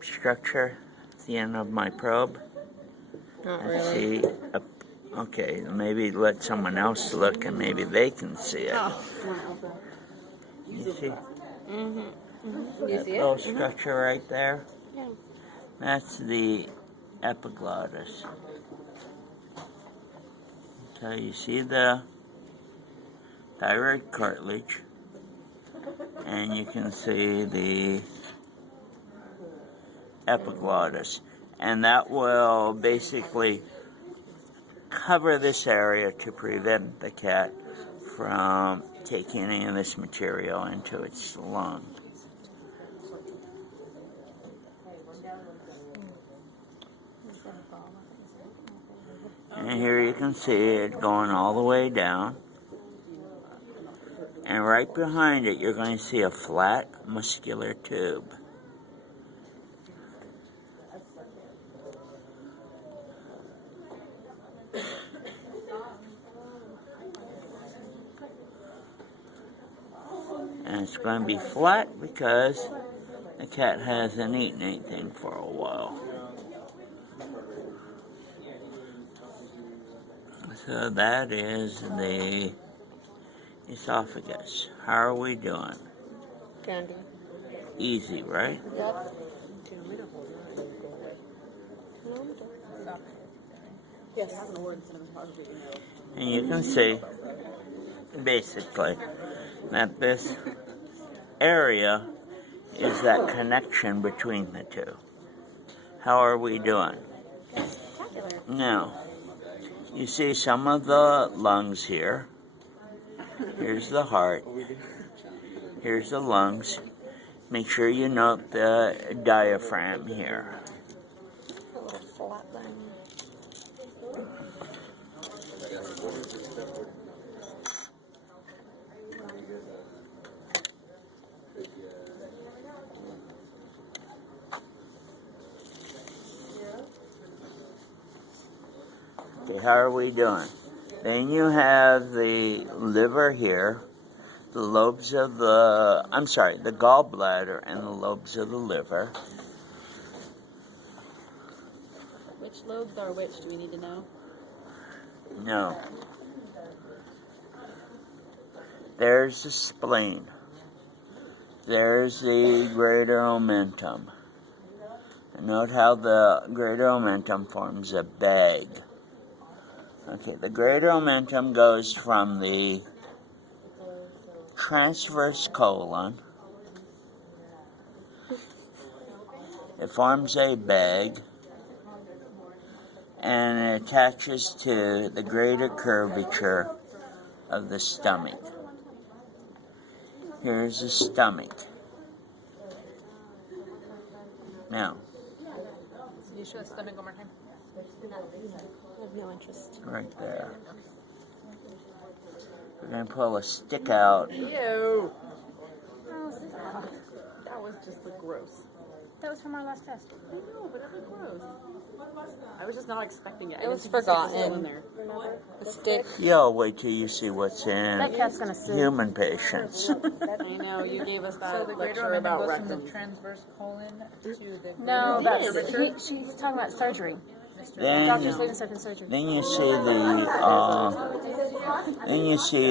Structure at the end of my probe. Not Let's really. see. Okay, maybe let someone else look and maybe they can see it. You see You that see little it? structure right there? Yeah. That's the epiglottis. So you see the thyroid cartilage, and you can see the epiglottis, and that will basically cover this area to prevent the cat from taking any of this material into its lung. And here you can see it going all the way down. And right behind it, you're going to see a flat muscular tube. And it's going to be flat because the cat hasn't eaten anything for a while. So that is the esophagus. How are we doing? Candy. Easy, right? Yep. Yes. And you can see, basically, that this area is that connection between the two. How are we doing? Spectacular. Now, you see some of the lungs here. Here's the heart. Here's the lungs. Make sure you note the diaphragm here. A little flat thing. Okay, how are we doing? Then you have the liver here, the lobes of the, the gallbladder and the lobes of the liver. Which lobes are which? Do we need to know? No. There's the spleen. There's the greater omentum. And note how the greater omentum forms a bag. Okay, the greater omentum goes from the transverse colon. It forms a bag and it attaches to the greater curvature of the stomach. Here's the stomach. Now, Can you show the stomach one more time? I have no interest. right there. We're going to pull a stick out. Ew. That was just the gross. That was from our last test. I know, but that looked gross. I was just not expecting it. It was forgotten. In there. The stick. You'll wait till you see what's in That cat's gonna sue. human patients. I know, you gave us that So the greater lecture about omentum goes from rectum. the transverse colon to the No, greater that's curvature. she's talking about surgery. Then, Dr. Sagan said in surgery. then you see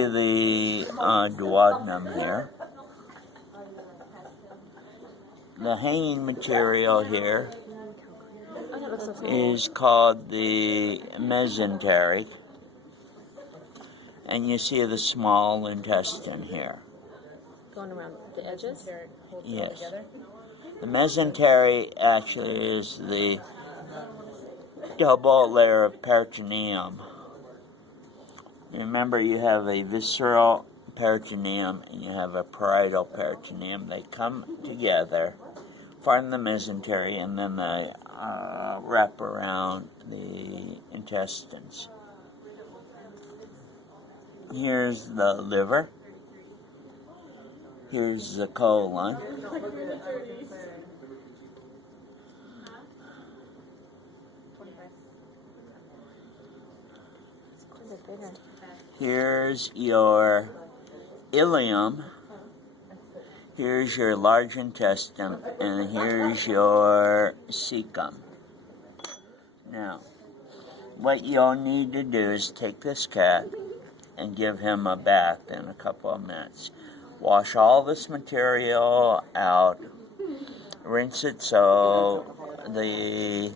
the duodenum here. The hanging material here Oh, that looks so cool. is called the mesenteric, and you see the small intestine here. Going around the edges. Holds it all Yes. together. The mesentery actually is the double layer of peritoneum. Remember, you have a visceral peritoneum and you have a parietal peritoneum. They come together, form the mesentery, and then they wrap around the intestines. Here's the liver. Here's the colon. Here's your ileum. here's your large intestine, and here's your cecum. Now, what you'll need to do is take this cat and give him a bath in a couple of minutes. Wash all this material out, rinse it so the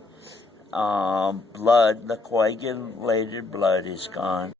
blood, the coagulated blood is gone.